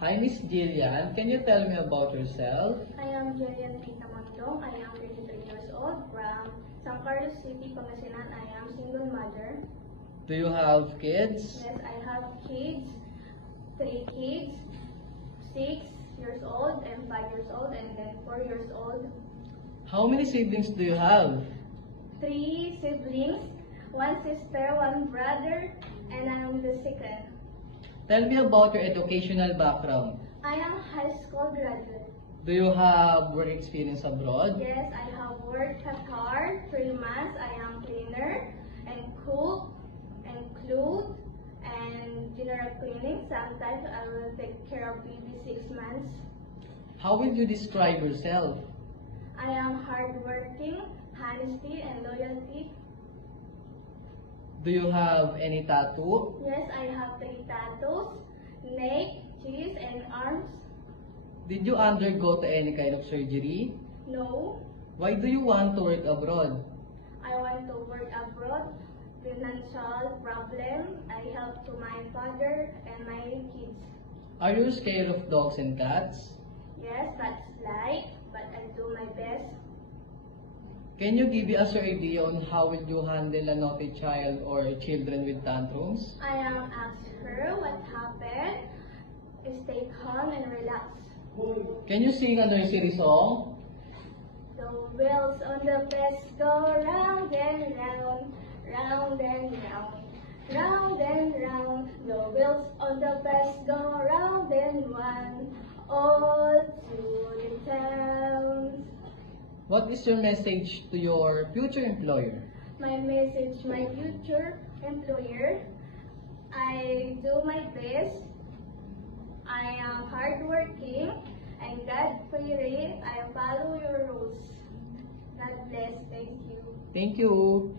Hi, Miss Jillian. Can you tell me about yourself? I am Jillian Rita Mandong. I am 23 years old from San Carlos City, Pangasinan. I am single mother. Do you have kids? Yes, I have kids, 3 kids, 6 years old and 5 years old and then 4 years old. How many siblings do you have? 3 siblings, 1 sister, 1 brother, and I am the second. Tell me about your educational background. I am high school graduate. Do you have work experience abroad? Yes, I have worked hard 3 months. I am cleaner and cook and clothe and general cleaning. Sometimes I will take care of baby 6 months. How will you describe yourself? I am hardworking, honesty, and loyalty. Do you have any tattoo? Yes, I have 3 tattoos, neck, chest, and arms. Did you undergo to any kind of surgery? No, Why do you want to work abroad? I want to work abroad. Financial problem. I help to my father and my kids. Are you scared of dogs and cats? Yes, that's life, but I do my best. Can you give us your idea on how will you handle a naughty child or children with tantrums? I am asked her what happened. Stay calm and relax. Can you sing a nursery song? The wheels on the bus go round and round, round and round, round and round. The wheels on the bus go round and round, all through the town. What is your message to your future employer? My message, my future employer, I do my best. I am hardworking and God-fearing. I follow your rules. God bless. Thank you. Thank you.